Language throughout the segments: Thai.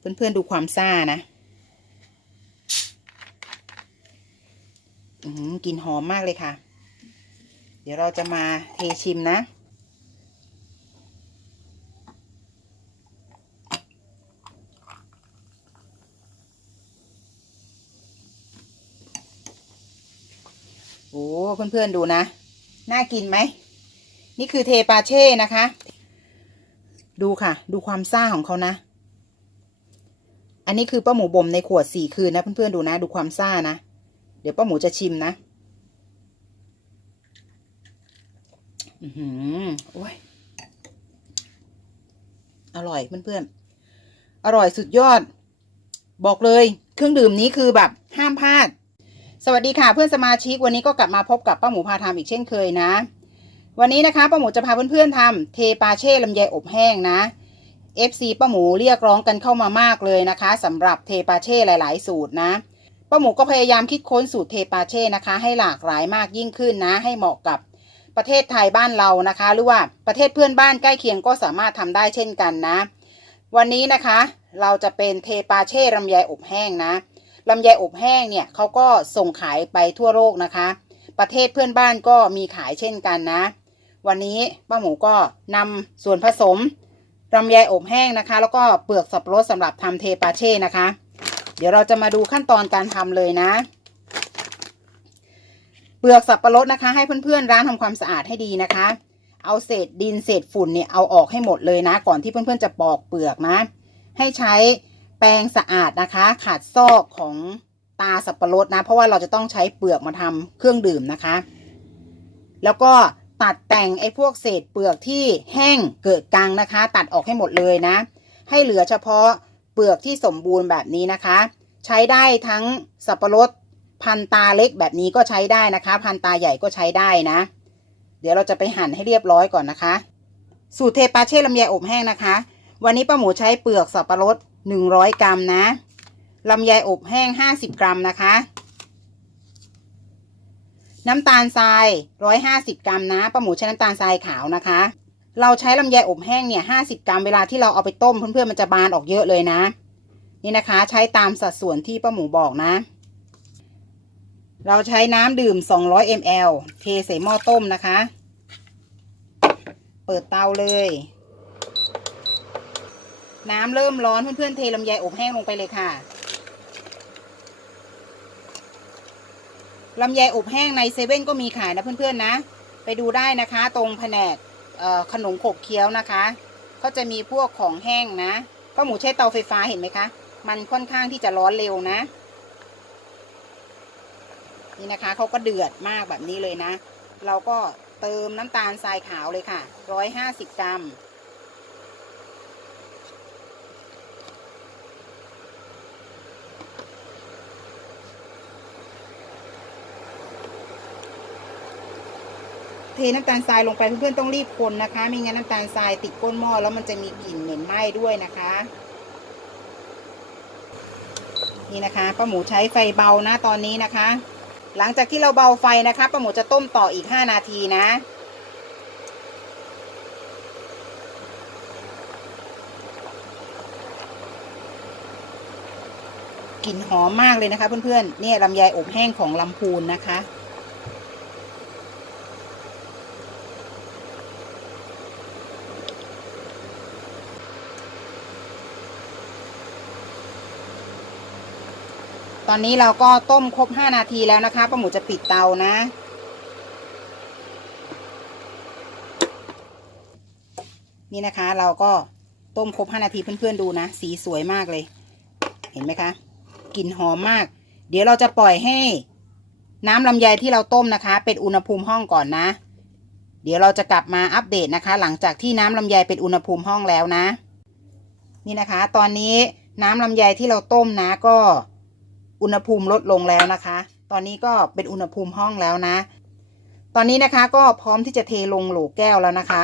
เพื่อนๆดูความซ่านะอืมกลิ่นหอมมากเลยค่ะ เดี๋ยวเราจะมาเทชิมนะ โอ้เพื่อนๆดูนะ น่ากินไหม นี่คือเทปาเช่นะคะ ดูค่ะ ดูความซ่าของเขานะ อันนี้คือป้าหมูบ่มในขวดสี่คืนนะเพื่อนๆดูนะ ดูความซ่านะ เดี๋ยวป้าหมูจะชิมนะอือหือโอ้ยอร่อยเพื่อนๆ อร่อยสุดยอด บอกเลย เครื่องดื่มนี้คือแบบห้ามพลาด สวัสดีค่ะเพื่อนสมาชิกวันนี้ก็กลับมาพบกับป้าหมูพาทำอีกเช่นเคยนะ วันนี้นะคะป้าหมูจะพาเพื่อนๆทำเทปาเช่ลำไยอบแห้งนะ FC ป้าหมูเรียกร้องกันเข้ามามากเลยนะคะสำหรับเทปาเช่หลาย ๆ สูตรนะป้าหมูก็พยายามคิดค้นสูตรเทปาเช่นะคะ ให้หลากหลายมากยิ่งขึ้นนะ ให้เหมาะกับประเทศไทยบ้านเรานะคะ หรือว่าประเทศเพื่อนบ้านใกล้เคียงก็สามารถทำได้เช่นกันนะ วันนี้นะคะเราจะเป็นเทปาเช่ลำไยอบแห้งนะลำไยอบแห้งเนี่ยเขาก็ส่งขายไปทั่วโลกนะคะ ประเทศเพื่อนบ้านก็มีขายเช่นกันนะ วันนี้ป้าหมูก็นำส่วนผสม ลำไยอบแห้งนะคะ แล้วก็เปลือกสับปะรดสำหรับทำเทปาเช่นะคะ เดี๋ยวเราจะมาดูขั้นตอนการทำเลยนะ เปลือกสับปะรดนะคะ ให้เพื่อนๆร้านทำความสะอาดให้ดีนะคะ เอาเศษดินเศษฝุ่นเนี่ยเอาออกให้หมดเลยนะ ก่อนที่เพื่อนๆจะปอกเปลือกนะ ให้ใช้แปรงสะอาดนะคะ ขาดซอกของตาสับปะรดนะ เพราะว่าเราจะต้องใช้เปลือกมาทำเครื่องดื่มนะคะ แล้วก็ ตัดแต่งไอ้พวกเศษเปลือกที่แห้งเกิดกังนะคะ ตัดออกให้หมดเลยนะ ให้เหลือเฉพาะเปลือกที่สมบูรณ์แบบนี้นะคะ ใช้ได้ทั้งสับปะรดพันตาเล็กแบบนี้ก็ใช้ได้นะคะ พันตาใหญ่ก็ใช้ได้นะ เดี๋ยวเราจะไปหั่นให้เรียบร้อยก่อนนะคะ สูตรเทปาเช่ลำไยอบแห้งนะคะ วันนี้ป้าหมูใช้เปลือกสับปะรด100 กรัมนะลำไยอบแห้ง 50 กรัมนะคะ น้ำตาลทราย 150 กรัมนะป้าหมูใช้น้ำตาลทรายขาวนะคะ เราใช้ลำไยอบแห้งเนี่ย50 กรัมเวลาที่เราเอาไปต้มเพื่อนๆมันจะบานออกเยอะเลยนะ นี่นะคะ ใช้ตามสัดส่วนที่ป้าหมูบอกนะ เราใช้น้ำดื่ม 200 ml เทใส่หม้อต้มนะคะ เปิดเตาเลย น้ำเริ่มร้อนเพื่อนๆเทลำไยอบแห้งลงไปเลยค่ะ ลำไยอบแห้งในเซเว่นก็มีขายนะเพื่อนๆนะ ไปดูได้นะคะ ตรงแผนกขนมขบเคี้ยวนะคะ ก็จะมีพวกของแห้งนะป้าหมูใช้เตาไฟฟ้าเห็นไหมคะ มันค่อนข้างที่จะร้อนเร็วนะ นี่นะคะเขาก็เดือดมากแบบนี้เลยนะ เราก็เติมน้ำตาลทรายขาวเลยค่ะร้อยห้าสิบกรัม เทน้ำตาลทรายลงไปเพื่อนๆต้องรีบคนนะคะ ไม่งั้นน้ำตาลทรายติดก้นหม้อแล้วมันจะมีกลิ่นเหม็นไหม้ด้วยนะคะ นี่นะคะป้าหมูใช้ไฟเบานะตอนนี้นะคะ หลังจากที่เราเบาไฟนะคะป้าหมูจะต้มต่ออีก 5 นาทีนะกลิ่นหอมมากเลยนะคะเพื่อนๆเนี่ยลำไยอบแห้งของลำพูนนะคะ ตอนนี้เราก็ต้มครบ 5 นาทีแล้วนะคะป้าหมูจะปิดเตานะ นี่นะคะเราก็ต้มครบ 5 นาทีเพื่อนๆดูนะ สีสวยมากเลย เห็นไหมคะกลิ่นหอมมาก เดี๋ยวเราจะปล่อยให้ น้ำลำไยที่เราต้มนะคะ เป็นอุณหภูมิห้องก่อนนะ เดี๋ยวเราจะกลับมาอัปเดตนะคะ หลังจากที่น้ำลำไยเป็นอุณหภูมิห้องแล้วนะ นี่นะคะ ตอนนี้น้ำลำไยที่เราต้มนะก็ อุณหภูมิลดลงแล้วนะคะ ตอนนี้ก็เป็นอุณหภูมิห้องแล้วนะ ตอนนี้นะคะก็พร้อมที่จะเทลงโหลแก้วแล้วนะคะ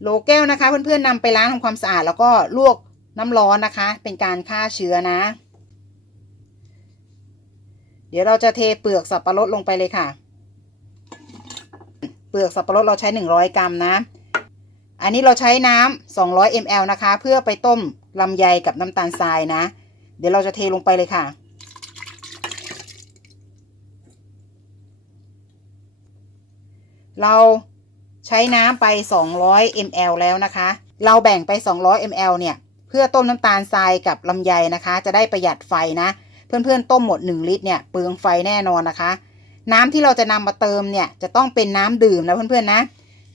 โหลแก้วนะคะ เพื่อนๆนำไปล้างทำความสะอาดแล้วก็ลวกน้ำร้อนนะคะ เป็นการฆ่าเชื้อนะ เดี๋ยวเราจะเทเปลือกสับปะรดลงไปเลยค่ะ เปลือกสับปะรดเราใช้หนึ่งร้อยกรัมนะ อันนี้เราใช้น้ำ200 ml นะคะ เพื่อไปต้มลำไยกับน้ำตาลทรายนะ เดี๋ยวเราจะเทลงไปเลยค่ะ เราใช้น้ำไป 200 ml แล้วนะคะ เราแบ่งไป 200 ml เนี่ย เพื่อต้มน้ำตาลทรายกับลำไยนะคะ จะได้ประหยัดไฟนะ เพื่อนๆต้มหมด 1 ลิตรเนี่ยเปลืองไฟแน่นอนนะคะ น้ำที่เราจะนำมาเติมเนี่ยจะต้องเป็นน้ำดื่มนะเพื่อนๆนะ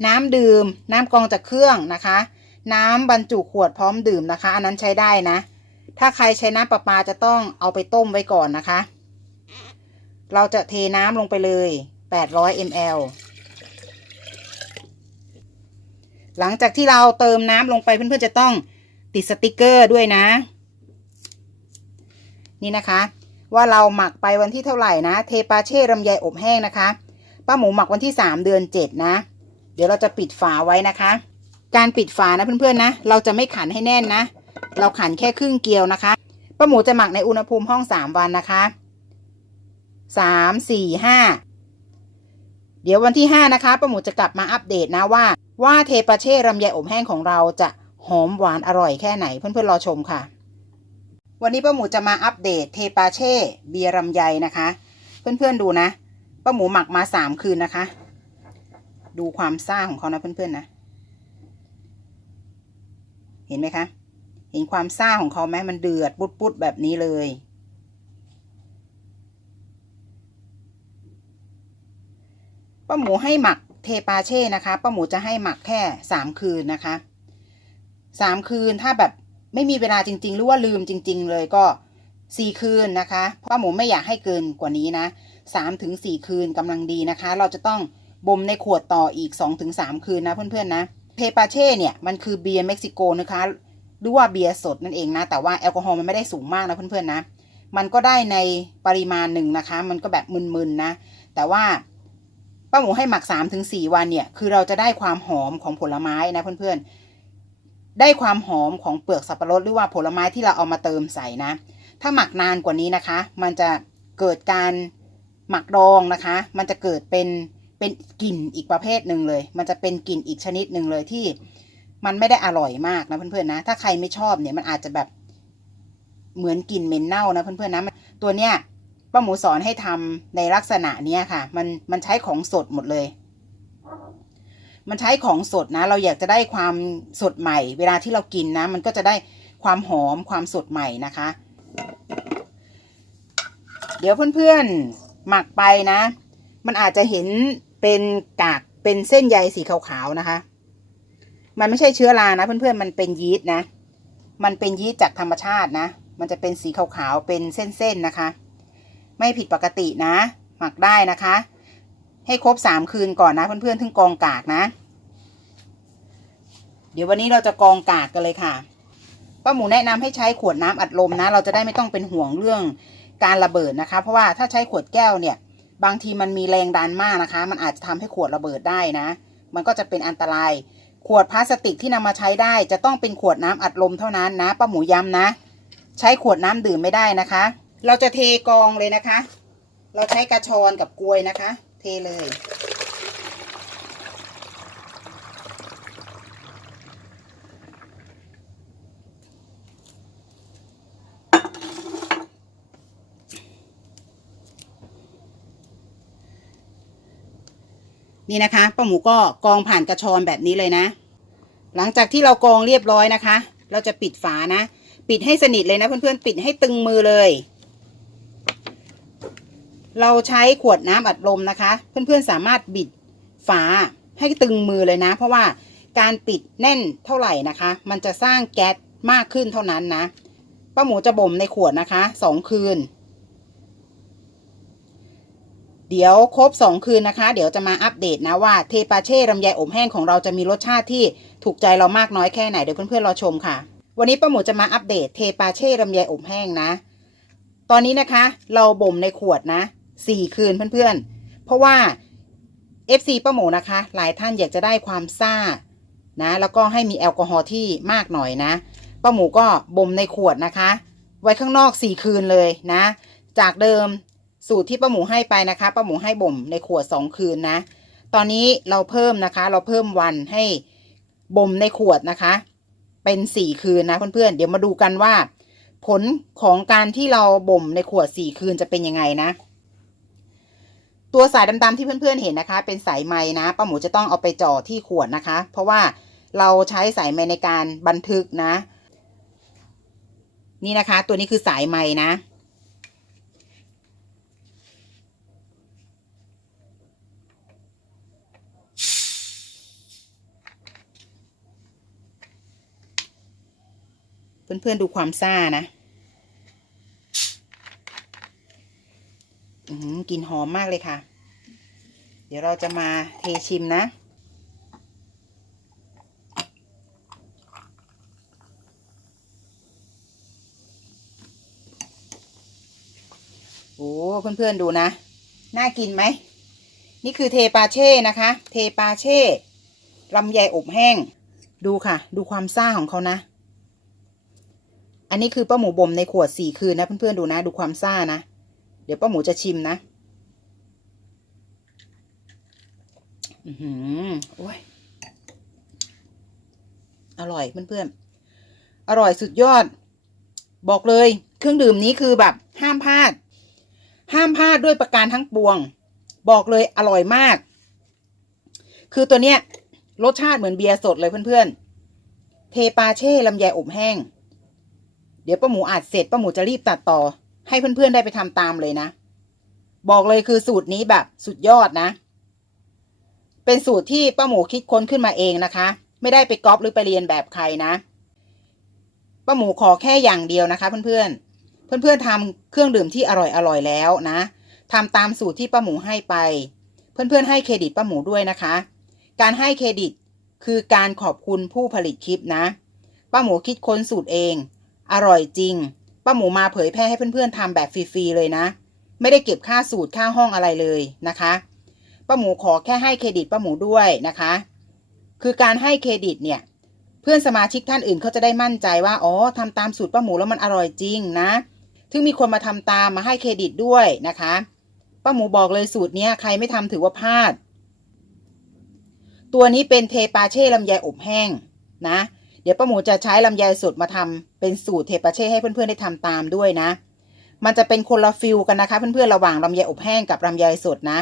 น้ำดื่ม น้ำกรองจากเครื่องนะคะ น้ำบรรจุขวดพร้อมดื่มนะคะ อันนั้นใช้ได้นะ ถ้าใครใช้น้ำประปาจะต้องเอาไปต้มไว้ก่อนนะคะ เราจะเทน้ำลงไปเลย 800 ml หลังจากที่เราเติมน้ำลงไปเพื่อนๆจะต้องติดสติกเกอร์ด้วยนะ นี่นะคะ ว่าเราหมักไปวันที่เท่าไหร่นะ เทปาเช่ลำไยอบแห้งนะคะ ป้าหมูหมักวันที่ 3 เดือน 7 นะ เดี๋ยวเราจะปิดฝาไว้นะคะ การปิดฝานะเพื่อนๆนะ เราจะไม่ขันให้แน่นนะ เราขันแค่ครึ่งเกลียวนะคะป้าหมูจะหมักในอุณหภูมิห้อง3วันนะคะ3 4 5เดี๋ยววันที่5นะคะป้าหมูจะกลับมาอัปเดตนะว่า ว่าเทปาเช่ลำไยอบแห้งของเราจะหอมหวานอร่อยแค่ไหนเพื่อนๆรอชมค่ะ วันนี้ป้าหมูจะมาอัปเดตเทปาเช่เบียร์ลำไยนะคะ เพื่อนๆดูนะป้าหมูหมักมาสามคืนนะคะ ดูความซ่าของเขานะเพื่อนๆนะ เห็นไหมคะ เห็นความซ่าของเขาไหมมันเดือดปุดๆแบบนี้เลย ป้าหมูให้หมักเทปาเช่นะคะ ป้าหมูจะให้หมักแค่สามคืนนะคะสามคืนถ้าแบบไม่มีเวลาจริง ๆ หรือว่าลืมจริง ๆ เลยก็สี่คืนนะคะป้าหมูไม่อยากให้เกินกว่านี้นะสามถึงสี่คืนกำลังดีนะคะ เราจะต้องบ่มในขวดต่ออีกสองถึงสามคืนนะเพื่อนๆนะเทปาเช่เนี่ยมันคือเบียร์เม็กซิโกนะคะ หรือว่าเบียร์สดนั่นเองนะ แต่ว่าแอลกอฮอล์มันไม่ได้สูงมากนะเพื่อนๆนะ มันก็ได้ในปริมาณหนึ่งนะคะ มันก็แบบมึนๆนะ แต่ว่าป้าหมูให้หมัก3าถึงสวันเนี่ย คือเราจะได้ความหอมของผลไม้นะเพื่อนๆ ได้ความหอมของเปลือกสับปะรดหรือว่าผลไม้ที่เราเอามาเติมใส่นะ ถ้าหมักนานกว่านี้นะคะ มันจะเกิดการหมักดองนะคะ มันจะเกิดเป็นเป็นกลิ่นอีกประเภทหนึ่งเลย มันจะเป็นกลิ่นอีกชนิดหนึ่งเลยที่ มันไม่ได้อร่อยมากนะเพื่อนๆนะ ถ้าใครไม่ชอบเนี่ยมันอาจจะแบบเหมือนกลิ่นเหม็นเน่านะเพื่อนๆนะตัวเนี้ยป้าหมูสอนให้ทำในลักษณะเนี้ยค่ะ มันมันใช้ของสดหมดเลย มันใช้ของสดนะ เราอยากจะได้ความสดใหม่ เวลาที่เรากินนะ มันก็จะได้ความหอมความสดใหม่นะคะ เดี๋ยวเพื่อนๆหมักไปนะ มันอาจจะเห็นเป็นกากเป็นเส้นใยสีขาวๆนะคะ มันไม่ใช่เชื้อรานะเพื่อนๆมันเป็นยีสต์นะ มันเป็นยีสต์จากธรรมชาตินะ มันจะเป็นสีขาวๆเป็นเส้นๆนะคะ ไม่ผิดปกตินะ หมักได้นะคะ ให้ครบสามคืนก่อนนะเพื่อนๆถึงกองกากนะ เดี๋ยววันนี้เราจะกองกากกันเลยค่ะป้าหมูแนะนำให้ใช้ขวดน้ำอัดลมนะ เราจะได้ไม่ต้องเป็นห่วงเรื่องการระเบิดนะคะ เพราะว่าถ้าใช้ขวดแก้วเนี่ย บางทีมันมีแรงดันมากนะคะ มันอาจจะทำให้ขวดระเบิดได้นะ มันก็จะเป็นอันตราย ขวดพลาสติกที่นำมาใช้ได้ จะต้องเป็นขวดน้ำอัดลมเท่านั้นนะป้าหมูย้ำนะ ใช้ขวดน้ำดื่มไม่ได้นะคะ เราจะเทกองเลยนะคะ เราใช้กระชอนกับกลวยนะคะ เทเลย นี่นะคะป้าหมูก็กองผ่านกระชอนแบบนี้เลยนะ หลังจากที่เรากองเรียบร้อยนะคะ เราจะปิดฝานะ ปิดให้สนิทเลยนะเพื่อนๆปิดให้ตึงมือเลย เราใช้ขวดน้ำอัดลมนะคะ เพื่อนๆสามารถบิดฝาให้ตึงมือเลยนะ เพราะว่าการปิดแน่นเท่าไหร่นะคะ มันจะสร้างแก๊สมากขึ้นเท่านั้นนะป้าหมูจะบ่มในขวดนะคะสองคืน เดี๋ยวครบ 2 คืนนะคะ เดี๋ยวจะมาอัปเดตนะว่าเทปาเช่ลำไยอบแห้งของเราจะมีรสชาติที่ถูกใจเรามากน้อยแค่ไหนเดี๋ยวเพื่อนๆรอชมค่ะ วันนี้ป้าหมูจะมาอัปเดตเทปาเช่ลำไยอบแห้งนะ ตอนนี้นะคะ เราบ่มในขวดนะ4คืนเพื่อนๆ เพราะว่า FC ป้าหมูนะคะ หลายท่านอยากจะได้ความซ่านะ แล้วก็ให้มีแอลกอฮอล์ที่มากหน่อยนะป้าหมูก็บ่มในขวดนะคะ ไว้ข้างนอก 4 คืนเลยนะ จากเดิม สูตรที่ป้าหมูให้ไปนะคะป้าหมูให้บ่มในขวดสองคืนนะ ตอนนี้เราเพิ่มนะคะ เราเพิ่มวันให้บ่มในขวดนะคะ เป็นสี่คืนนะเพื่อนๆเดี๋ยวมาดูกันว่า ผลของการที่เราบ่มในขวดสี่คืนจะเป็นยังไงนะ ตัวสายดำๆที่เพื่อนๆเห็นนะคะ เป็นสายไม้นะป้าหมูจะต้องเอาไปจ่อที่ขวดนะคะ เพราะว่าเราใช้สายไม้ในการบันทึกนะ นี่นะคะ ตัวนี้คือสายไม้นะ เพื่อนๆดูความซ่านะอืมกลิ่นหอมมากเลยค่ะ เดี๋ยวเราจะมาเทชิมนะโอ้เพื่อนๆดูนะ น่ากินไหม นี่คือเทปาเช่นะคะ เทปาเช่ลำไยอบแห้ง ดูค่ะ ดูความซ่าของเขานะ อันนี้คือป้าหมูบ่มในขวดสี่คืนนะเพื่อนๆดูนะดูความซ่านะ เดี๋ยวป้าหมูจะชิมนะ อือหือโอ้ยอร่อยเพื่อนๆ อร่อยสุดยอด บอกเลย เครื่องดื่มนี้คือแบบห้ามพลาด ห้ามพลาดด้วยประการทั้งปวง บอกเลยอร่อยมาก คือตัวเนี้ยรสชาติเหมือนเบียร์สดเลยเพื่อนๆ เทปาเช่ลำไยอบแห้ง เดี๋ยวป้าหมูอัดเสร็จป้าหมูจะรีบตัดต่อ ให้เพื่อนๆได้ไปทำตามเลยนะ บอกเลยคือสูตรนี้แบบสุดยอดนะ เป็นสูตรที่ป้าหมูคิดค้นขึ้นมาเองนะคะ ไม่ได้ไปก๊อปหรือไปเรียนแบบใครนะป้าหมูขอแค่อย่างเดียวนะคะ เพื่อนๆ เพื่อนๆทำเครื่องดื่มที่อร่อยอร่อยแล้วนะทำตามสูตรที่ป้าหมูให้ไป เพื่อนๆให้เครดิตป้าหมูด้วยนะคะ การให้เครดิตคือการขอบคุณผู้ผลิตคลิปนะ ป้าหมูคิดค้นสูตรเอง อร่อยจริง ป้าหมูมาเผยแพร่ให้เพื่อนๆทำแบบฟรีๆเลยนะ ไม่ได้เก็บค่าสูตรค่าห้องอะไรเลยนะคะ ป้าหมูขอแค่ให้เครดิตป้าหมูด้วยนะคะ คือการให้เครดิตเนี่ย เพื่อนสมาชิกท่านอื่นเขาจะได้มั่นใจว่า อ๋อทำตามสูตรป้าหมูแล้วมันอร่อยจริงนะ ถึงมีคนมาทำตามมาให้เครดิตด้วยนะคะ ป้าหมูบอกเลยสูตรนี้ใครไม่ทำถือว่าพลาด ตัวนี้เป็นเทปาเช่ลำไยอบแห้งนะ เดี๋ยวป้าหมูจะใช้ลำไยสดมาทำเป็นสูตรเทปาเช่ให้เพื่อนๆได้ทำตามด้วยนะ มันจะเป็นคนละฟิลกันนะคะ เพื่อนๆระหว่างลำไยอบแห้งกับลำไยสดนะ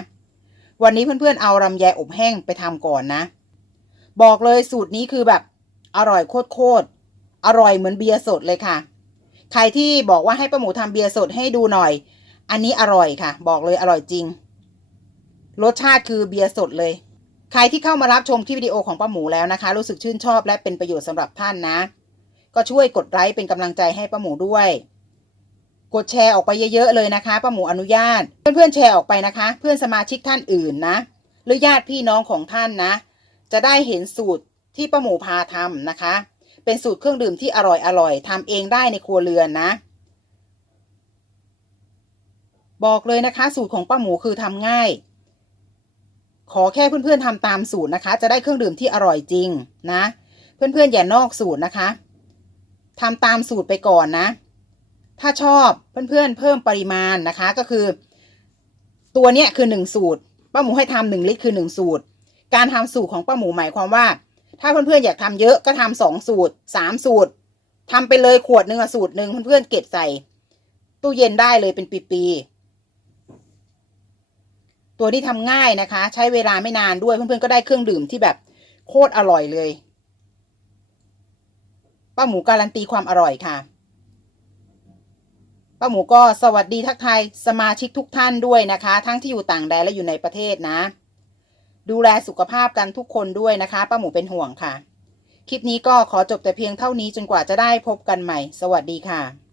วันนี้เพื่อนๆเอาลำไยอบแห้งไปทำก่อนนะ บอกเลยสูตรนี้คือแบบอร่อยโคตรๆอร่อยเหมือนเบียร์สดเลยค่ะ ใครที่บอกว่าให้ป้าหมูทำเบียร์สดให้ดูหน่อย อันนี้อร่อยค่ะ บอกเลยอร่อยจริง รสชาติคือเบียร์สดเลย ใครที่เข้ามารับชมคลิปวิดีโอของป้าหมูแล้วนะคะ รู้สึกชื่นชอบและเป็นประโยชน์สำหรับท่านนะ ก็ช่วยกดไลค์เป็นกำลังใจให้ป้าหมูด้วย กดแชร์ออกไปเยอะๆเลยนะคะป้าหมูอนุญาต เพื่อนๆแชร์ออกไปนะคะ เพื่อนสมาชิกท่านอื่นนะ หรือญาติพี่น้องของท่านนะ จะได้เห็นสูตรที่ป้าหมูพาทำนะคะ เป็นสูตรเครื่องดื่มที่อร่อยอร่อยทำเองได้ในครัวเรือนนะ บอกเลยนะคะ สูตรของป้าหมูคือทำง่าย ขอแค่เพื่อนๆทำตามสูตรนะคะ จะได้เครื่องดื่มที่อร่อยจริงนะ เพื่อนๆอย่านอกสูตรนะคะทำตามสูตรไปก่อนนะ ถ้าชอบเพื่อนๆเพิ่มปริมาณนะคะก็คือ ตัวเนี้ยคือหนึ่งสูตรป้าหมูให้ทำหนึ่งลิตรคือหนึ่งสูตร การทำสูตรของป้าหมูหมายความว่า ถ้าเพื่อนๆอยากทำเยอะก็ทำสองสูตรสามสูตรทำไปเลยขวดหนึ่งอะสูตรหนึ่งเพื่อนๆเก็บใส่ ตู้เย็นได้เลยเป็นปีๆ ตัวนี้ทำง่ายนะคะ ใช้เวลาไม่นานด้วยเพื่อนๆก็ได้เครื่องดื่มที่แบบโคตรอร่อยเลย ป้าหมูการันตีความอร่อยค่ะ ป้าหมูก็สวัสดีทักทายสมาชิกทุกท่านด้วยนะคะ ทั้งที่อยู่ต่างแดนและอยู่ในประเทศนะ ดูแลสุขภาพกันทุกคนด้วยนะคะ ป้าหมูเป็นห่วงค่ะ คลิปนี้ก็ขอจบแต่เพียงเท่านี้จนกว่าจะได้พบกันใหม่ สวัสดีค่ะ